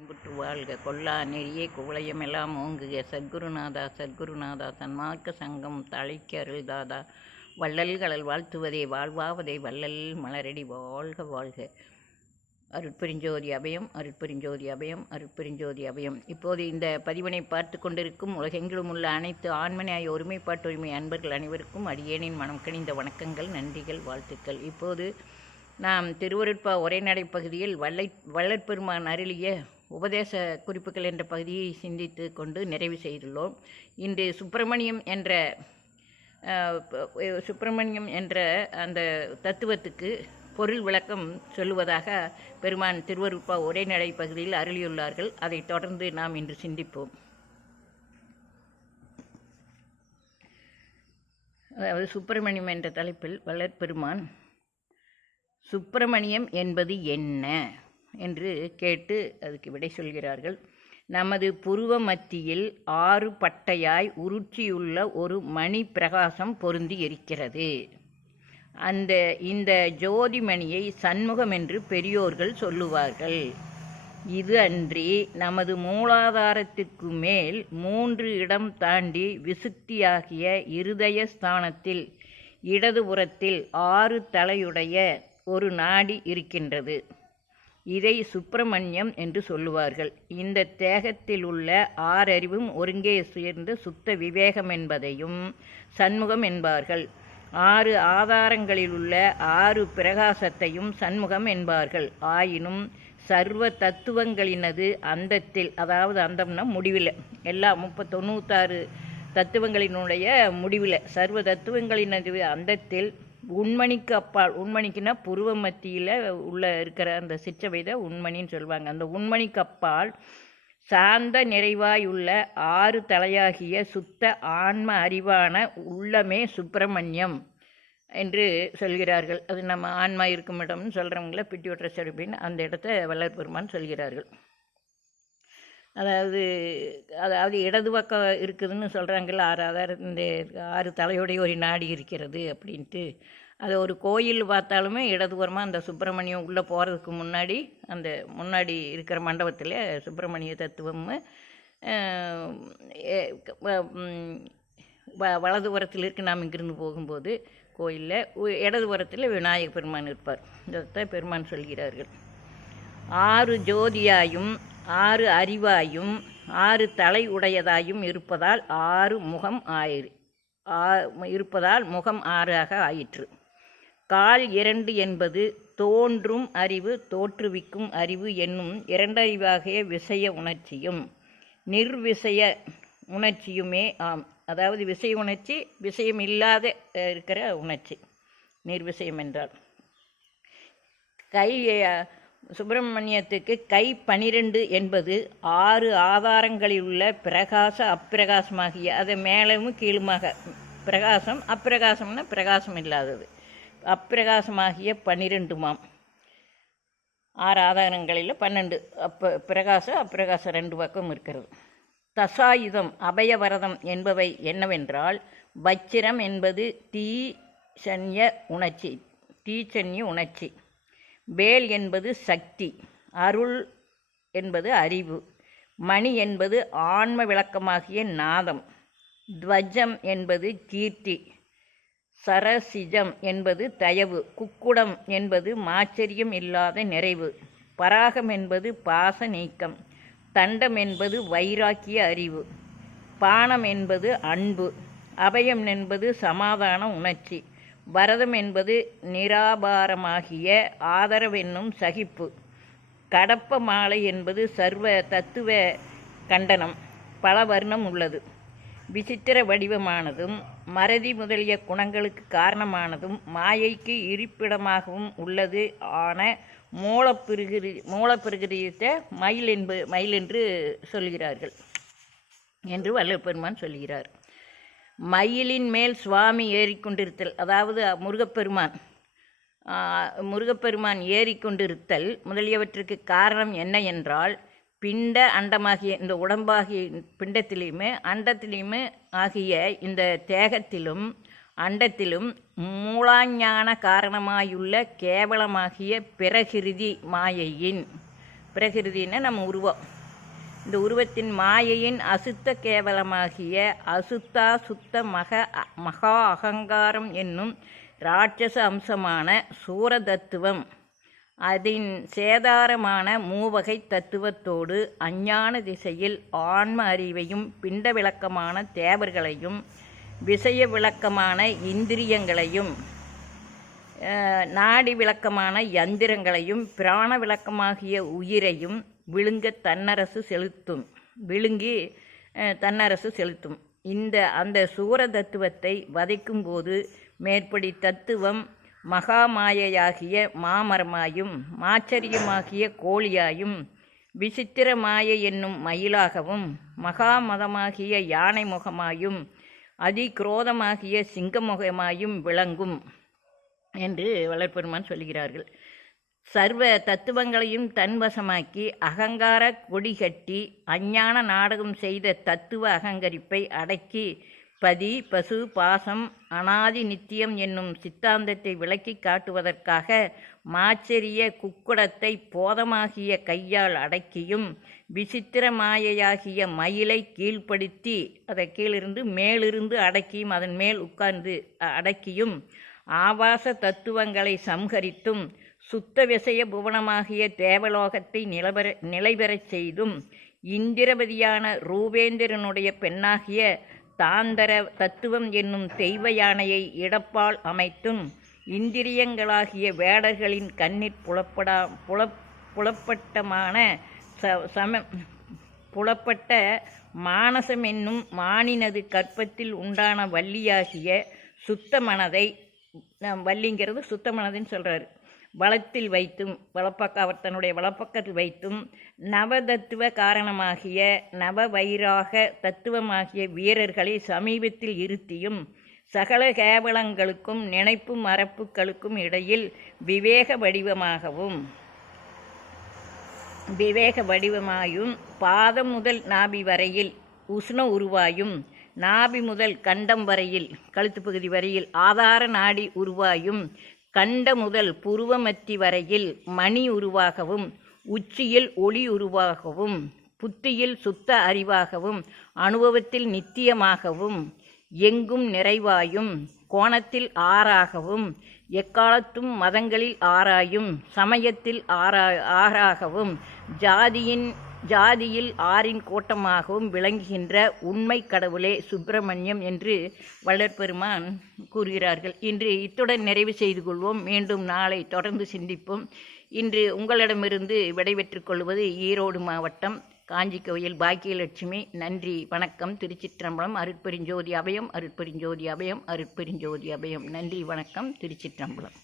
இன்புற்று வாழ்க. கொல்லா நெறியே குவளையம் எல்லாம் ஓங்குக. சத்குருநாதா சத்குருநாதா சன்மார்க்க சங்கம் தழைக்க அருள்தாதா. வள்ளல்களல் வாழ்த்துவதே வாழ்வாவதே வள்ளல் மலரடி வாழ்க வாழ்க. அருட்பெருஞ்சோதி அபயம் அருட்பெருஞ்சோதி அபயம் அருட்பெருஞ்சோதி அபயம். இப்போது இந்த பதிவினை பார்த்து கொண்டிருக்கும் உலகெங்கிலும் உள்ள அனைத்து ஆண்மனையாய் ஒருமைப்பாட்டு உரிமை அன்பர்கள் அனைவருக்கும் அடியேனின் மனம் கணிந்த வணக்கங்கள் நன்றிகள் வாழ்த்துக்கள். இப்போது நாம் திருவருட்பா உரைநடை பகுதியில் வல்லை வள்ளற்பெருமான் அருளிய உபதேச குறிப்புகள் என்ற பகுதியை சிந்தித்து கொண்டு நிறைவு செய்துள்ளோம். இன்று சுப்பிரமணியம் என்ற சுப்பிரமணியம் என்ற அந்த தத்துவத்துக்கு பொருள் விளக்கம் சொல்லுவதாக பெருமான் திருவருட்பா உரைநடை பகுதியில் அருளியுள்ளார்கள். அதைத் தொடர்ந்து நாம் இன்று சிந்திப்போம். அதாவது சுப்பிரமணியம் என்ற தலைப்பில் வள்ளற்பெருமான் சுப்பிரமணியம் என்பது என்ன? என்று கேட்டு அதுக்கு விடை சொல்கிறார்கள். நமது புருவ மத்தியில் ஆறு பட்டையாய் உருட்சியுள்ள ஒரு மணி பிரகாசம் பொருந்தி இருக்கிறது. அந்த இந்த ஜோதிமணியை சண்முகம் என்று பெரியோர்கள் சொல்லுவார்கள். இது அன்றி நமது மூலாதாரத்துக்கு மேல் மூன்று இடம் தாண்டி விசுத்தியாகிய இருதய ஸ்தானத்தில் இடதுபுறத்தில் ஆறு தலையுடைய ஒரு நாடி இருக்கின்றது. இதை சுப்பிரமணியம் என்று சொல்லுவார்கள். இந்த தேகத்தில் உள்ள ஆறறிவும் ஒருங்கே சேர்ந்த சுத்த விவேகம் என்பதையும் சண்முகம் என்பார்கள். ஆறு ஆதாரங்களில் உள்ள ஆறு பிரகாசத்தையும் சண்முகம் என்பார்கள். ஆயினும் சர்வ தத்துவங்களினது அந்தத்தில் அதாவது அந்தம்னா முடிவில் எல்லா முப்பத் தொண்ணூத்தாறு தத்துவங்களினுடைய முடிவில் சர்வ தத்துவங்களினது அந்தத்தில் உண்மணிக்கு அப்பால் உண்மணிக்குன்னா புருவ மத்தியில் உள்ள இருக்கிற அந்த சிற்றவைதை உண்மணின்னு சொல்லுவாங்க. அந்த உண்மணிக்கு அப்பால் சாந்த நிறைவாயுள்ள ஆறு தலையாகிய சுத்த ஆன்ம அறிவான உள்ளமே சுப்பிரமணியம் என்று சொல்கிறார்கள். அது நம்ம ஆன்மா இருக்கும் இடம்னு சொல்கிறவங்கள பிட்டியோற்ற செடுப்பின் அந்த இடத்த வல்லற்பெருமான் சொல்கிறார்கள். அதாவது அதாவது இடது பக்கம் இருக்குதுன்னு சொல்கிறாங்கல்ல ஆறு அதாவது இந்த ஆறு தலையுடைய ஒரு நாடி இருக்கிறது அப்படின்ட்டு. அது ஒரு கோயில் பார்த்தாலுமே இடதுபுறமாக அந்த சுப்பிரமணியம் உள்ளே போகிறதுக்கு முன்னாடி அந்த முன்னாடி இருக்கிற மண்டபத்தில் சுப்பிரமணிய தத்துவம் வ- வ வலதுபுறத்தில் இருக்கு நாம் இங்கிருந்து போகும்போது கோயிலில் இடதுபுறத்தில் விநாயகர் பெருமான் இருப்பார். இதைத்தான் பெருமான் சொல்கிறார்கள். ஆறு ஜோதியாயும் ஆறு அறிவாயும் ஆறு தலை உடையதாயும் இருப்பதால் ஆறு முகம் ஆயிரு. ஆ- இருப்பதால் முகம் ஆறாக ஆயிற்று. கால் இரண்டு என்பது தோன்றும் அறிவு தோற்றுவிக்கும் அறிவு என்னும் இரண்டறிவாகிய விஷய உணர்ச்சியும் நிர்விசய உணர்ச்சியுமே ஆம். அதாவது விஷய உணர்ச்சி விஷயம் இல்லாத இருக்கிற உணர்ச்சி. நிர்விசயம் என்றால். கை சுப்பிரமணியத்துக்கு கை பனிரெண்டு என்பது ஆறு ஆதாரங்களில் உள்ள பிரகாச அப்பிரகாசமாகிய அது மேலவும் கீழுமாக பிரகாசம் அப்பிரகாசம்னா பிரகாசம் இல்லாதது. அப்பிரகாசமாகிய பனிரெண்டுமாம். ஆறு ஆதாரங்களில் பன்னெண்டு அப்ப பிரகாசம் அப்பிரகாசம் ரெண்டு பக்கம் இருக்கிறது. தசாயுதம் அபயவரதம் என்பவை என்னவென்றால் வச்சிரம் என்பது தீ சன்ய உணர்ச்சி தீச்சன்ய உணர்ச்சி. வேல் என்பது சக்தி அருள் என்பது அறிவு மணி என்பது ஆன்ம விளக்கமாகிய நாதம் துவஜம் என்பது கீர்த்தி சரசிஜம் என்பது தயவு குக்குடம் என்பது மாச்சரியம் இல்லாத நிறைவு பராகம் என்பது பாச நீக்கம் தண்டம் என்பது வைராக்கிய அறிவு பானம் என்பது அன்பு அபயம் என்பது சமாதான உணர்ச்சி பரதம் என்பது நிராபாரமாகிய ஆதரவென்னும் சகிப்பு. கடப்ப மாலை என்பது சர்வ தத்துவ கண்டனம் பல வர்ணம் உள்ளது. விசித்திர வடிவமானதும் மறதி முதலிய குணங்களுக்கு காரணமானதும் மாயைக்கு இருப்பிடமாகவும் உள்ளது ஆன மூலப்பிருகிரி மூலப்பிருகிரியத்தை மயில் என்பது மயில் என்று சொல்கிறார்கள். என்று வல்லப்பெருமான் சொல்கிறார். மயிலின் மேல் சுவாமி ஏறிக்கொண்டிருத்தல் அதாவது முருகப்பெருமான் முருகப்பெருமான் ஏறிக்கொண்டிருத்தல் முதலியவற்றுக்கு காரணம் என்ன என்றால் பிண்ட அண்டமாகிய இந்த உடம்பாகிய பிண்டத்திலையுமே அண்டத்திலையுமே ஆகிய இந்த தேகத்திலும் அண்டத்திலும் மூலாஞான காரணமாயுள்ள கேவலமாகிய பிரகிருதி மாயையின் பிரகிருதின்னா நம்ம உருவம். இந்த உருவத்தின் மாயையின் அசுத்த கேவலமாகிய அசுத்தா சுத்த மக மகா அகங்காரம் என்னும் ராட்சச அம்சமான சூர தத்துவம் அதன் சேதாரமான மூவகை தத்துவத்தோடு அஞ்ஞான திசையில் ஆன்ம அறிவையும் பிண்ட விளக்கமான தேவர்களையும் விஷய விளக்கமான இந்திரியங்களையும் நாடி விளக்கமான யந்திரங்களையும் பிராண விளக்கமாகிய உயிரையும் விழுங்க தன்னரசு செலுத்தும். விழுங்கி தன்னரசு செலுத்தும். இந்த அந்த சூர தத்துவத்தை வதைக்கும்போது மேற்படி தத்துவம் மகாமாயையாகிய மாமரமாயும் மாச்சரியமாகிய கோழியாயும் விசித்திர மாயை என்னும் மயிலாகவும் மகாமதமாகிய யானை முகமாயும் அதிக்ரோதமாகிய சிங்கமுகமாயும் விளங்கும் என்று வளர்ப்பெருமான் சொல்கிறார்கள் சர்வ தத்துவங்களையும் தன்வசமாக்கி அகங்கார கொடி கட்டி அஞ்ஞான நாடகம் செய்த தத்துவ அகங்கரிப்பை அடக்கி பதி பசு பாசம் அனாதி நித்தியம் என்னும் சித்தாந்தத்தை விளக்கி காட்டுவதற்காக மாச்சரிய குக்குடத்தை போதமாகிய கையால் அடக்கியும் விசித்திர மாயையாகிய மயிலை கீழ்ப்படுத்தி அதை கீழிருந்து மேலிருந்து அடக்கியும் அதன் மேல் உட்கார்ந்து அடக்கியும் ஆபாச தத்துவங்களை சம்ஹரித்தும் சுத்த விஷய புவனமாகிய தேவலோகத்தை நிலவர நிலைபெறச் செய்தும் இந்திரபதியான ரூபேந்திரனுடைய பெண்ணாகிய தாந்தர தத்துவம் என்னும் தெய்வ யானையை இடப்பால் அமைத்தும் இந்திரியங்களாகிய வேடர்களின் கண்ணிற் புலப்படா புல புலப்பட்டமான ச சம புலப்பட்ட மானசம் என்னும் மானினது கற்பத்தில் உண்டான வள்ளியாகிய சுத்த மனதை நம் வள்ளிங்கிறது சுத்த மனதுன்னு சொல்கிறாரு வளத்தில் வைத்தும் வலப்பக்க அவர் தன்னுடைய வலப்பக்கத்தில் வைத்தும் நவதத்துவ காரணமாகிய நவ வைராக தத்துவமாகிய வீரர்களை சமீபத்தில் இருத்தியும் சகல கேவலங்களுக்கும் நினைப்பு மரப்புகளுக்கும் இடையில் விவேக வடிவமாகவும் விவேக வடிவமாயும் பாதம் முதல் நாபி வரையில் உஷ்ண உருவாயும் நாபி முதல் கண்டம் வரையில் கழுத்து பகுதி வரையில் ஆதார நாடி உருவாயும் கண்ட முதல் புருவமத்தி வரையில் மணி உருவாகவும் உச்சியில் ஒளி உருவாகவும் புத்தியில் சுத்த அறிவாகவும் அனுபவத்தில் நித்தியமாகவும் எங்கும் நிறைவாயும் கோணத்தில் ஆறாகவும் எக்காலத்தும் மதங்களில் ஆராயும் சமயத்தில் ஆறா ஆறாகவும் ஜாதியின் ஜாதியில் ஆறின் கோட்டமாகவும் விளங்குகின்ற உண்மை கடவுளே சுப்பிரமணியம் என்று வளர்பெருமான் கூறுகிறார்கள். இன்று இத்துடன் நிறைவு செய்து கொள்வோம். மீண்டும் நாளை தொடர்ந்து சிந்திப்போம். இன்று உங்களிடமிருந்து விடைபெற்றுக் கொள்வது ஈரோடு மாவட்டம் காஞ்சி கோயில் பாக்கியலட்சுமி. நன்றி வணக்கம். திருச்சிற்றம்பலம் அருட்பெருஞ்சோதி அபயம் அருட்பெருஞ்சோதி அபயம் அருட்பெருஞ்சோதி அபயம். நன்றி வணக்கம். திருச்சிற்றம்பலம்.